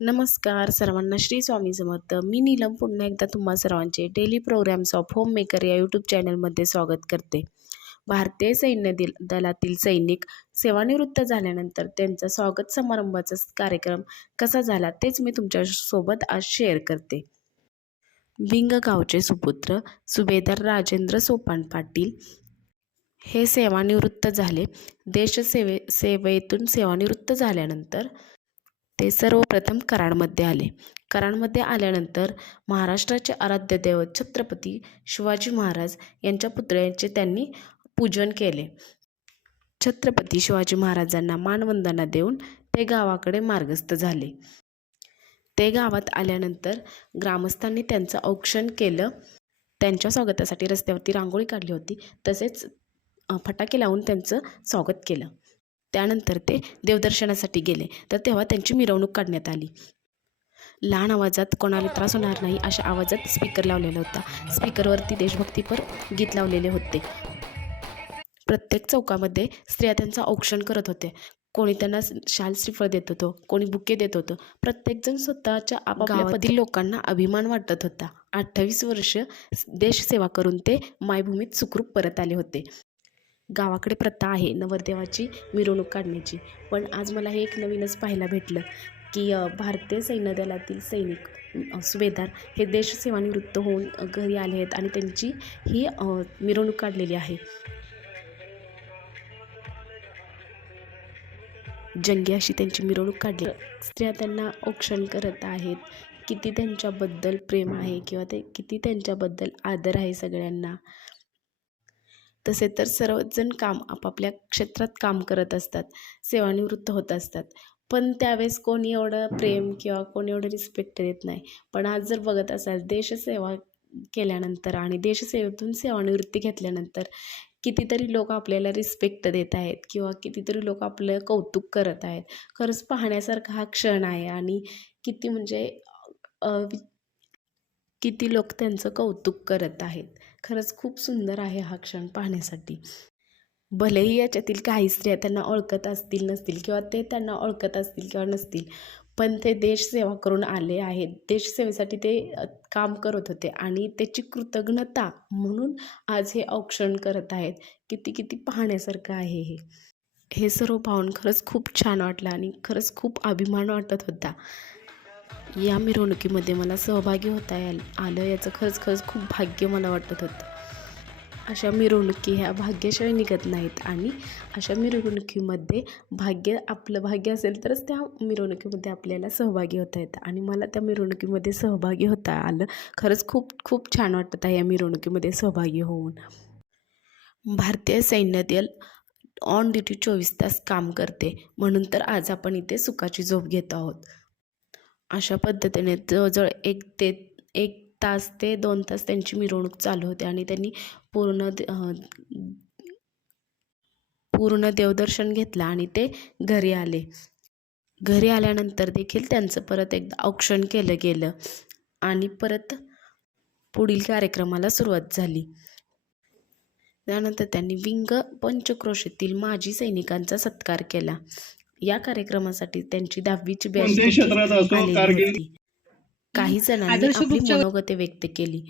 नमस्कार सर्वांना, श्री स्वामी समर्थ. मी नीलम पुन्हा एकदा तुम्हा सर्वांचे daily programmes of home maker या यूट्यूब चॅनलमध्ये स्वागत करते. भारतीय सैन्य दलातील सैनिक सेवानिवृत्त झाल्यानंतर त्यांचा स्वागत समारंभाचा कार्यक्रम कसा झाला तेच मी तुमच्यासोबत आज शेअर करते. विंग गावचे सुपुत्र सुभेदार राजेंद्र सोपान पाटील हे सेवानिवृत्त झाले. सेवेतून सेवानिवृत्त झाल्यानंतर ते सर्वप्रथम कराडमध्ये आले. कराडमध्ये आल्यानंतर महाराष्ट्राचे आराध्य दैवत छत्रपती शिवाजी महाराज यांच्या पुतळ्याचे त्यांनी पूजन केले. छत्रपती शिवाजी महाराजांना मानवंदना देऊन ते गावाकडे मार्गस्थ झाले. ते गावात आल्यानंतर ग्रामस्थांनी त्यांचं औक्षण केलं. त्यांच्या स्वागतासाठी रस्त्यावरती रांगोळी काढली होती, तसेच फटाके लावून त्यांचं स्वागत केलं. त्यानंतर ते देवदर्शनासाठी गेले, तर तेव्हा त्यांची मिरवणूक काढण्यात आली. लहान आवाजात कोणाला त्रास होणार नाही अशा आवाजात स्पीकर लावलेला होता. स्पीकरवरती देशभक्तीपर गीत लावलेले होते. प्रत्येक चौकामध्ये स्त्रिया त्यांचं औक्षण करत होते. कोणी त्यांना शाल श्रीफळ देत होतं, कोणी बुके देत होतं. प्रत्येकजण स्वतःच्या आपापल्या लोकांना अभिमान वाटत होता. 28 वर्ष देशसेवा करून ते मायभूमीत सुखरूप परत आले होते. गावाकडे प्रथा आहे नवरदेवाची मिरवणूक काढण्याची, पण आज मला हे एक नवीनच पाहायला भेटलं की भारतीय सैन्य दलातील सैनिक सुभेदार हे देशसेवानिवृत्त होऊन घरी आले आहेत आणि त्यांची ही मिरवणूक काढलेली आहे. जंगी अशी त्यांची मिरवणूक काढली. स्त्रिया त्यांना औक्षण करत आहेत. किती त्यांच्याबद्दल प्रेम आहे किंवा ते किती त्यांच्याबद्दल आदर आहे सगळ्यांना. तसे तर सर्वजण आपापल्या क्षेत्रात काम करत असतात, सेवानिवृत्त होत असतात, पण त्यावेळेस कोणी एवढं प्रेम किंवा कोणी एवढं रिस्पेक्ट देत नाही. पण आज जर बघत असाल, देशसेवा केल्यानंतर आणि देशसेवेतून सेवानिवृत्ती घेतल्यानंतर कितीतरी लोक आपल्याला रिस्पेक्ट देत आहेत किंवा कितीतरी लोक आपलं कौतुक करत आहेत. खरंच पाहण्यासारखा हा क्षण आहे आणि किती लोक त्यांचं कौतुक करत आहेत. खरंच खूप सुंदर आहे हा क्षण पाहण्यासाठी. भलेही याच्यातील काही स्त्रिया त्यांना ओळखत असतील नसतील किंवा ते त्यांना ओळखत असतील किंवा नसतील, पण ते देशसेवा करून आले आहेत. देशसेवेसाठी ते काम करत होते आणि त्याची कृतज्ञता म्हणून आज हे औक्षण करत आहेत. किती पाहण्यासारखं आहे हे सर्व पाहून खरंच खूप छान वाटलं आणि खरंच खूप अभिमान वाटत होता. या मिरवणुकीमध्ये मला सहभागी होता आलं याचं खरंच खूप भाग्य मला वाटत होतं. अशा मिरवणुकी ह्या भाग्याशिवाय निघत नाहीत आणि अशा मिरवणुकीमध्ये आपलं भाग्य असेल तरच त्या मिरवणुकीमध्ये आपल्याला सहभागी होता येतं आणि मला त्या मिरवणुकीमध्ये सहभागी होता आलं. खरंच खूप छान वाटत आहे या मिरवणुकीमध्ये सहभागी होऊन. भारतीय सैन्य दल ऑन ड्युटी 24 तास काम करते, म्हणून तर आज आपण इथे सुखाची झोप घेत आहोत. अशा पद्धतीने जवळजवळ 1 तास ते 2 तास त्यांची मिरवणूक चालू होते आणि त्यांनी पूर्ण देवदर्शन घेतलं आणि ते घरी आले. घरी आल्यानंतर देखील त्यांचं परत एकदा औक्षण केलं गेलं आणि परत पुढील कार्यक्रमाला सुरुवात झाली. त्यानंतर त्यांनी विंग पंचक्रोशीतील माजी सैनिकांचा सत्कार केला. या कार्यक्रमासाठी त्यांची 10वीची बॅच आलेली होती. काही जणांनी आपली मनोगते व्यक्त केली.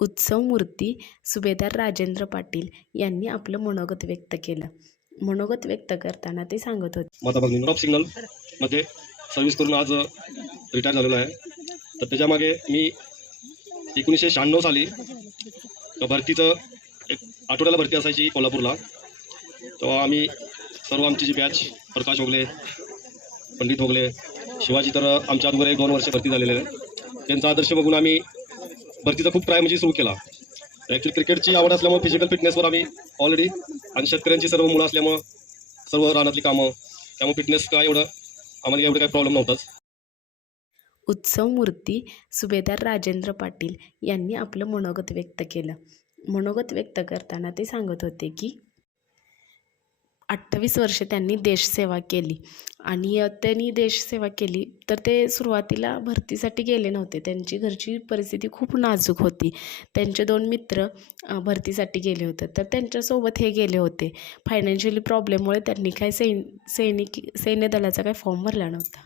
उत्सव मूर्ती सुभेदार राजेंद्र पाटील यांनी आपलं मनोगत व्यक्त केलं. मनोगत व्यक्त करताना ते सांगत होते, माझा भगिनी टॉप सिग्नल मध्ये सर्व्हिस करून आज रिटायर झालेलो आहे. तर त्याच्यामागे मी 1996 साली भरतीचं एक आठवड्याला भरती असायची कोल्हापूरला. तेव्हा आम्ही सर्व आमची जी बॅच प्रकाश होगले, पंडित होगले, शिवाजी तर आमच्या अगोदर 1-2 वर्ष भरती झालेले आहे. त्यांचा आदर्श बघून आम्ही भरतीचा खूप ट्राय सुरू केला. ॲक्च्युली क्रिकेटची आवड असल्यामुळे फिजिकल फिटनेसवर आम्ही ऑलरेडी आणि शेतकऱ्यांची सर्व मुलं असल्यामुळं सर्व रानातली कामं, त्यामुळे फिटनेस काय आम्हाला एवढं काही प्रॉब्लेम नव्हताच. उत्सव मूर्ती सुभेदार राजेंद्र पाटील यांनी आपलं मनोगत व्यक्त केलं. मनोगत व्यक्त करताना ते सांगत होते की 28 वर्षे त्यांनी देशसेवा केली आणि त्यांनी देशसेवा केली तर ते सुरुवातीला भरतीसाठी गेले नव्हते. त्यांची घरची परिस्थिती खूप नाजूक होती. त्यांचे 2 मित्र भरतीसाठी गेले होते, तर त्यांच्यासोबत हे गेले होते. फायनान्शियली प्रॉब्लेममुळे त्यांनी काय सैन्य दलाचा काही फॉर्म भरला नव्हता.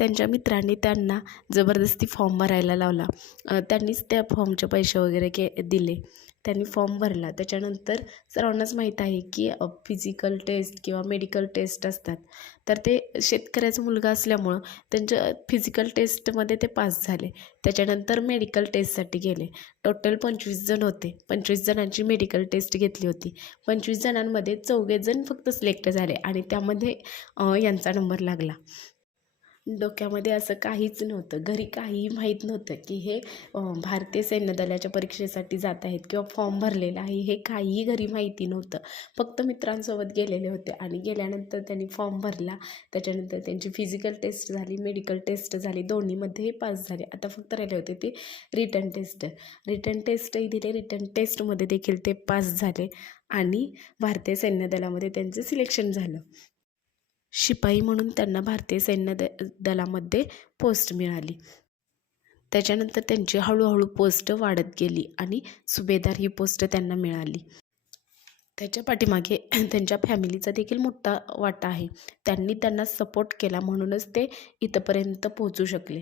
त्यांच्या मित्रांनी त्यांना जबरदस्ती फॉर्म भरायला लावला. त्यांनीच त्या फॉर्मचे पैसे वगैरे दिले. त्यांनी फॉर्म भरला. त्याच्यानंतर सर्वांनाच माहीत आहे की फिजिकल टेस्ट किंवा मेडिकल टेस्ट असतात. तर ते शेतकऱ्याचा मुलगा असल्यामुळं त्यांच्या फिजिकल टेस्टमध्ये ते पास झाले. त्याच्यानंतर मेडिकल टेस्टसाठी गेले. टोटल 25 जण होते. 25 जणांची मेडिकल टेस्ट घेतली होती. 25 जणांमध्ये 4 जण फक्त सिलेक्ट झाले आणि त्यामध्ये यांचा नंबर लागला. डोक्यामध्ये असं काहीच नव्हतं. घरी काहीही माहीत नव्हतं की हे भारतीय सैन्य दलाच्या परीक्षेसाठी जात आहेत किंवा फॉर्म भरलेला आहे, हे काहीही घरी माहिती नव्हतं. फक्त मित्रांसोबत गेलेले होते आणि गेल्यानंतर त्यांनी फॉर्म भरला. त्याच्यानंतर त्यांची फिजिकल टेस्ट झाली, मेडिकल टेस्ट झाली, दोन्हीमध्येही पास झाले. आता फक्त राहिले होते ते रिटन टेस्ट. रिटन टेस्टही दिले. रिटन टेस्टमध्ये देखील ते पास झाले आणि भारतीय सैन्य दलामध्ये त्यांचं सिलेक्शन झालं. शिपाई म्हणून त्यांना भारतीय सैन्य दलामध्ये पोस्ट मिळाली. त्याच्यानंतर त्यांची हळूहळू पोस्ट वाढत गेली आणि सुभेदार ही पोस्ट त्यांना मिळाली. त्याच्या पाठीमागे त्यांच्या फॅमिलीचा देखील मोठा वाटा आहे. त्यांनी त्यांना सपोर्ट केला म्हणूनच ते इथंपर्यंत पोहोचू शकले.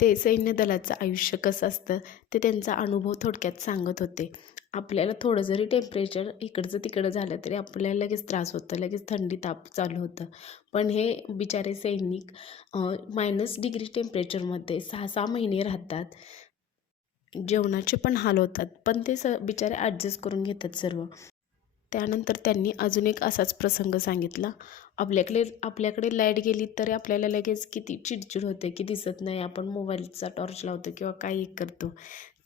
ते सैन्य दलाचं आयुष्य कसं असतं ते त्यांचा अनुभव थोडक्यात सांगत होते. आपल्याला थोडं जरी टेम्परेचर इकडचं तिकडं झालं तरी आपल्याला लगेच त्रास होतं, लगेच थंडी ताप चालू होतं. पण हे बिचारे सैनिक -डिग्री टेम्परेचरमध्ये 6-6 महिने राहतात. जेवणाचे पण हाल होतात, पण ते बिचारे ॲडजस्ट करून घेतात सर्व. त्यानंतर त्यांनी अजून एक असाच प्रसंग सांगितला. आपल्याकडे लाईट गेली तरी आपल्याला लगेच किती चिडचिड होते की दिसत नाही, आपण मोबाईलचा टॉर्च लावतो किंवा काही करतो.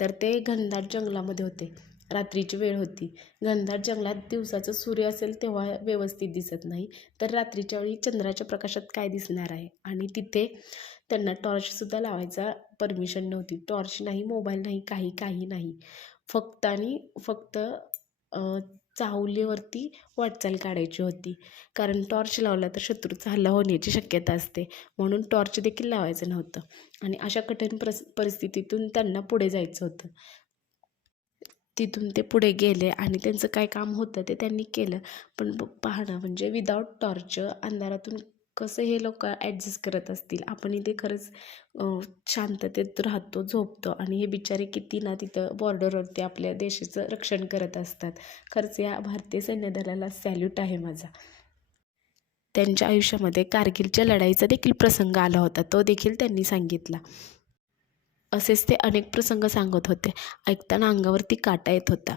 तर ते घनदाट जंगलामध्ये होते. रात्रीची वेळ होती. घनदाट जंगलात दिवसाचा सूर्य असेल तेव्हा व्यवस्थित दिसत नाही, तर रात्रीच्या वेळी चंद्राच्या प्रकाशात काय दिसणार आहे. आणि तिथे त्यांना टॉर्चसुद्धा लावायचा परमिशन नव्हती. टॉर्च नाही, मोबाईल नाही, काही नाही. फक्त आणि फक्त चाहुलीवरती वाटचाल काढायची होती. कारण टॉर्च लावला तर शत्रूचा हल्ला होण्याची शक्यता असते, म्हणून टॉर्च देखील लावायचं नव्हतं. आणि अशा कठीण परिस्थितीतून त्यांना पुढे जायचं होतं. तिथून ते पुढे गेले आणि त्यांचं काय काम होतं ते त्यांनी केलं. पण पहा ना, म्हणजे विदाऊट टॉर्च अंधारातून कसं हे लोक ॲडजस्ट करत असतील. आपण इथे खरंच शांततेत राहतो, झोपतो आणि हे बिचारे किती ना तिथं बॉर्डरवरती आपल्या देशाचं रक्षण करत असतात. खरंच या भारतीय सैन्य दलाला सॅल्यूट आहे माझा. त्यांच्या आयुष्यामध्ये कारगिलच्या लढाईचा देखील प्रसंग आला होता, तो देखील त्यांनी सांगितला. असेच ते अनेक प्रसंग सांगत होते. ऐकताना अंगावरती काटा येत होता.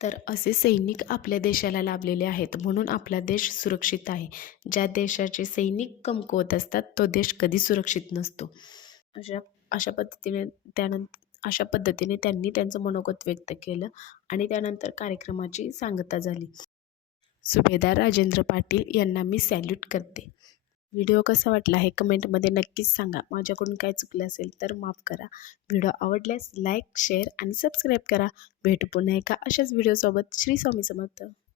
तर असे सैनिक आपल्या देशाला लाभलेले आहेत, म्हणून आपला देश सुरक्षित आहे. ज्या देशाचे सैनिक कमकुवत असतात तो देश कधी सुरक्षित नसतो. अशा पद्धतीने त्यांनी त्यांचं मनोगत व्यक्त केलं आणि त्यानंतर कार्यक्रमाची सांगता झाली. सुभेदार राजेंद्र पाटील यांना मी सॅल्यूट करते. व्हिडिओ कसा वाटला हे कमेंटमध्ये नक्कीच सांगा. माझ्याकडून काय चुकलं असेल तर माफ करा. व्हिडिओ आवडल्यास लाईक, शेअर आणि सबस्क्राईब करा. भेटू पुन्हा एका अशाच व्हिडिओसोबत. श्री स्वामी समर्थ.